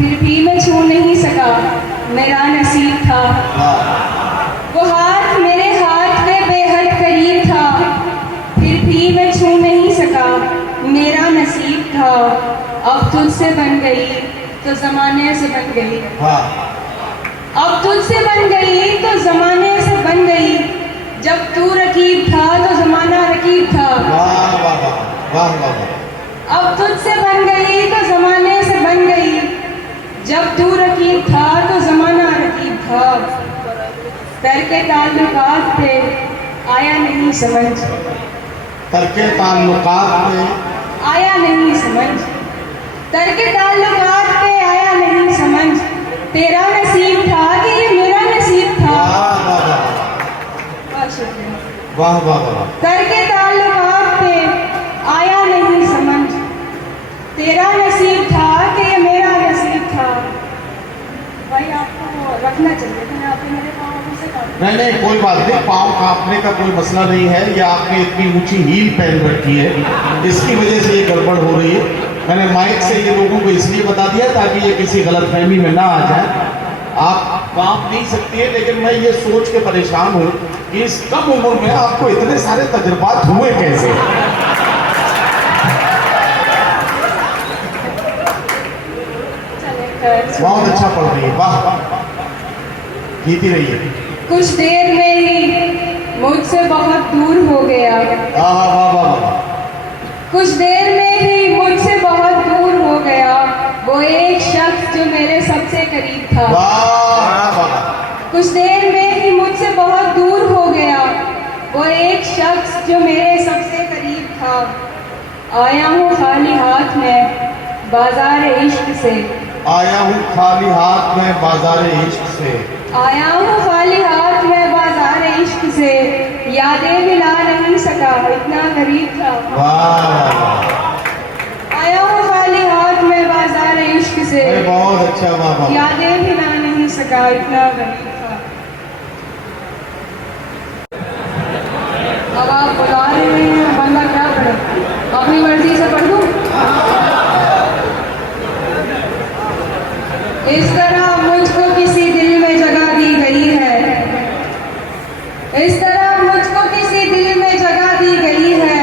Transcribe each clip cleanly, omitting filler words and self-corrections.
फिर भी मैं छू नहीं सका, मेरा नसीब था। वो हाथ मेरे हाथ के बेहद करीब था, फिर भी मैं छू नहीं सका, मेरा नसीब था। अब तुझसे बन गई तो जमाने से बन गई, अब तुझसे बन गई तो जमाने से बन गई। जब तू रकीब था तो जमाना रकीब था। वाह वाह वाह वाह वाह। अब तुझसे बन गई तो जमाने से बन गई। जब तू रकीब था तो जमाना रकीब था। तरके ताल्लुकात पे आया नहीं समझ, तरके ताल्लुकात पे आया नहीं समझ, तरके ताल्लुकात पे आया नहीं समझ। तेरा नसीब था कि ये मेरा नसीब था। वाह वाह वाह बहुत शुक्रिया। वाह वाह वाह। तरके ताल्लुकात पे आया नहीं समझ, तेरा नसीब था कि ये मेरा नसीब था। भाई आपको रखना चाहिए था, आपने मेरे पाँव से काटा। नहीं नहीं कोई बात नहीं, पाँव कांपने का कोई मसला नहीं है। या आपने इतनी ऊंची हील पहन रखी है, इसकी वजह से ये गड़बड़ हो रही है। मैंने माइक से ये लोगों को इसलिए बता दिया ताकि ये किसी गलतफहमी में ना आ जाए। आप कांप नहीं सकती है, लेकिन मैं ये सोच के परेशान हूँ कि इस कम उम्र में आपको इतने सारे तजुर्बात हुए कैसे। बहुत अच्छा पढ़ रही है, वाह जीती रही है। कुछ देर में ही मुझसे बहुत दूर हो गया, वाह वाह वाह वाह। कुछ देर में ही मुझसे बहुत दूर हो गया। वो एक शख्स जो मेरे सबसे करीब था। वाह वाह। कुछ देर में ही मुझसे बहुत दूर हो गया। वो एक शख्स जो मेरे सबसे करीब था। आया हूँ खाली हाथ में बाजार इश्क से, आया हूँ खाली हाथ में बाजार इश्क से, आया हूँ खाली हाथ में बाजार इश्क से। यादें मिला नहीं सका, इतना गरीब था। वाह वाह वाह। आया हूँ खाली हाथ में बाजार इश्क से, अरे बहुत अच्छा, वाह वाह। यादें मिला नहीं सका, इतना गरीब था। अब आप बुला रहे हैं, बंदा क्या पढ़े, अपनी मर्जी से पढ़ दूँ। इस तरह मुझको किसी दिल में जगह दी गई है, इस तरह मुझको किसी दिल में जगह दी गई है,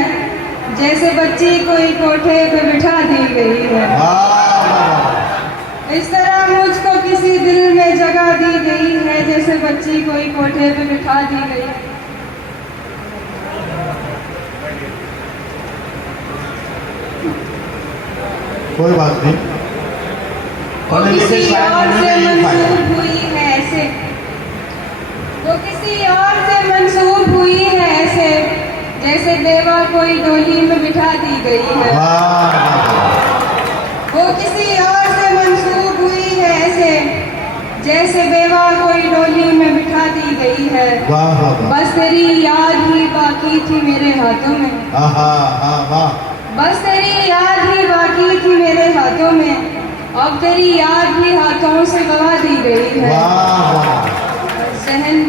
जैसे बच्ची कोई कोठे पे बिठा दी गई है। वाह वाह। इस तरह मुझको किसी दिल में जगह दी गई है, जैसे बच्ची कोई कोठे पे बिठा दी गई है। कोई बात नहीं, वो किसी और से मंसूब हुई है ऐसे, वो किसी और से मंसूब हुई है ऐसे, जैसे बेवा कोई डोली में बिठा दी गई है। वो किसी और से मंसूब हुई है ऐसे, जैसे बेवा कोई डोली में बिठा दी गई है। वाह वाह। बस तेरी याद ही बाकी थी मेरे हाथों में, वाह। बस तेरी याद ही बाकी थी मेरे हाथों में। अब तेरी याद भी हाथों से गवा दी गई है। वाह वाह। जहन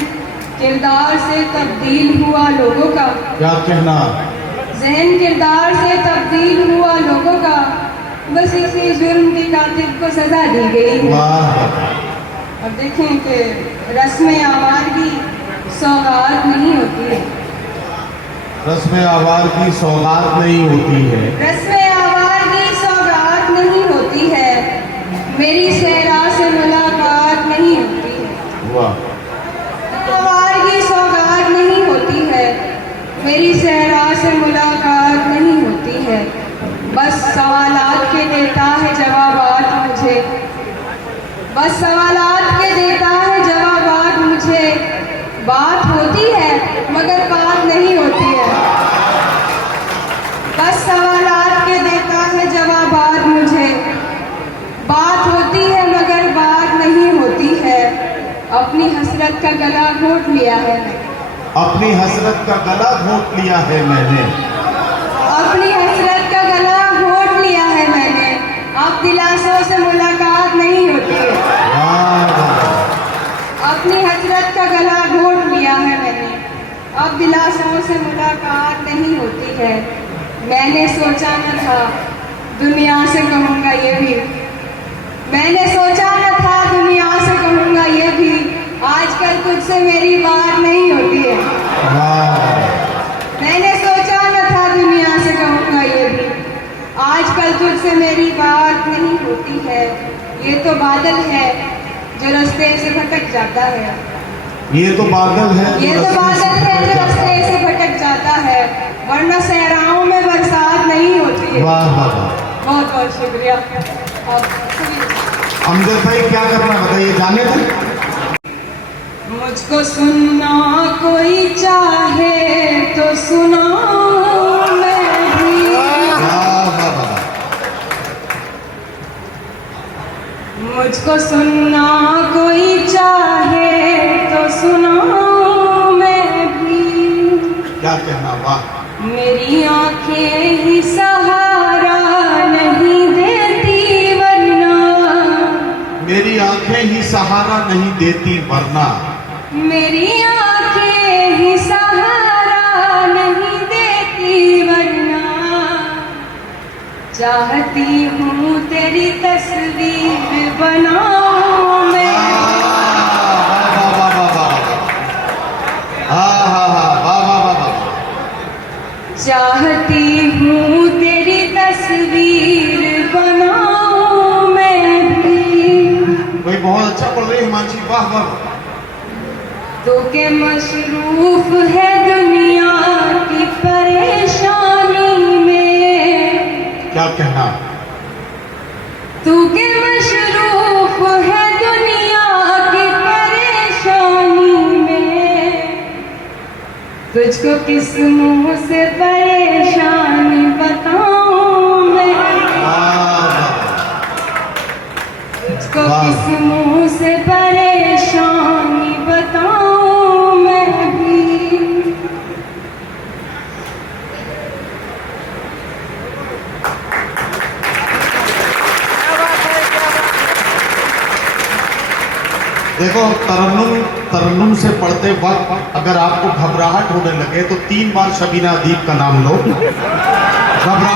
किरदार से तब्दील हुआ लोगों का, क्या कहना। जहन किरदार से तब्दील हुआ लोगों का, बस इसी जुर्म के कातिल को सजा दी गई है। वाह। अब देखें कि रस्म आवारगी सौगात नहीं होती है, रस्म आवारगी सौगात नहीं होती है, रस्म आवारगी सौगात नहीं होती है, मेरी सहरा से मुलाकात नहीं होती है। वाह। आवारगी सौगात नहीं होती है, मेरी सहरा से मुलाकात नहीं होती है। बस सवालात के देता है जवाबात मुझे, बस सवालात के देता है जवाबात मुझे। बात होती है मगर बात नहीं होती है, बस सवालात के देता है जवाबात मुझे। बात होती है मगर बात नहीं होती है। अपनी हसरत का गला घोट लिया है मैंने, अपनी हसरत का गला घोट लिया है मैंने, अपनी हसरत का गला घोट लिया है मैंने। अब दिलासों से मुलाकात नहीं होती है, वाह वाह। अपनी हसरत का गला घोट लिया है मैंने। अब दिलासों से मुलाकात नहीं होती है। मैंने सोचा न था दुनिया से कहूँगा ये भी, मैंने सोचा न था दुनिया से कहूँगा ये भी, आजकल तुझसे मेरी बात नहीं होती है। वाह मैंने सोचा न था दुनिया से कहूँगा ये भी, आजकल तुझसे मेरी बात नहीं होती है। ये तो बादल है जो रास्ते से भटक जाता है, ये तो बादल है ये तो बादल है जो रास्ते से भटक जाता है, वरना सहराओं में बरसात नहीं होती है। वाह वाह वाह। बहुत बहुत शुक्रिया। अब अमजद भाई क्या करना है बताइए, जाने थे। मुझको सुनना कोई चाहे तो सुनाऊं मैं भी, वाह वाह वाह। मुझको सुनना कोई चाहे तो सुनाऊं मैं भी। क्या कहना, वाह। मेरी आंखें ही सहारा नहीं देती वरना, मेरी आंखें ही सहारा नहीं देती वरना, मेरी आंखें ही सहारा नहीं देती वरना, चाहती हूँ तेरी तस्वीर बनाऊं मैं। वाह वाह वाह वाह। हाँ हाँ हाँ, वाह वाह वाह वाह। चाहती हूँ तेरी तस्वीर बनाऊं मैं भी। भाई बहुत अच्छा पढ़ रही है हिमांशी, वाह वाह। तो के मशरूफ है दुनिया की परेशानी में, क्या कहना, तू के मशरूफ है दुनिया की परेशानी में, तुझको किस मुंह से परेशानी बताऊं मैं, तुझको वाह। किस मुंह से परेशानी बताऊं मैं भी। देखो तरन्नुम से पढ़ते वक्त अगर आपको घबराहट होने लगे तो 3 बार शबीना अदीब का नाम लो। घबरा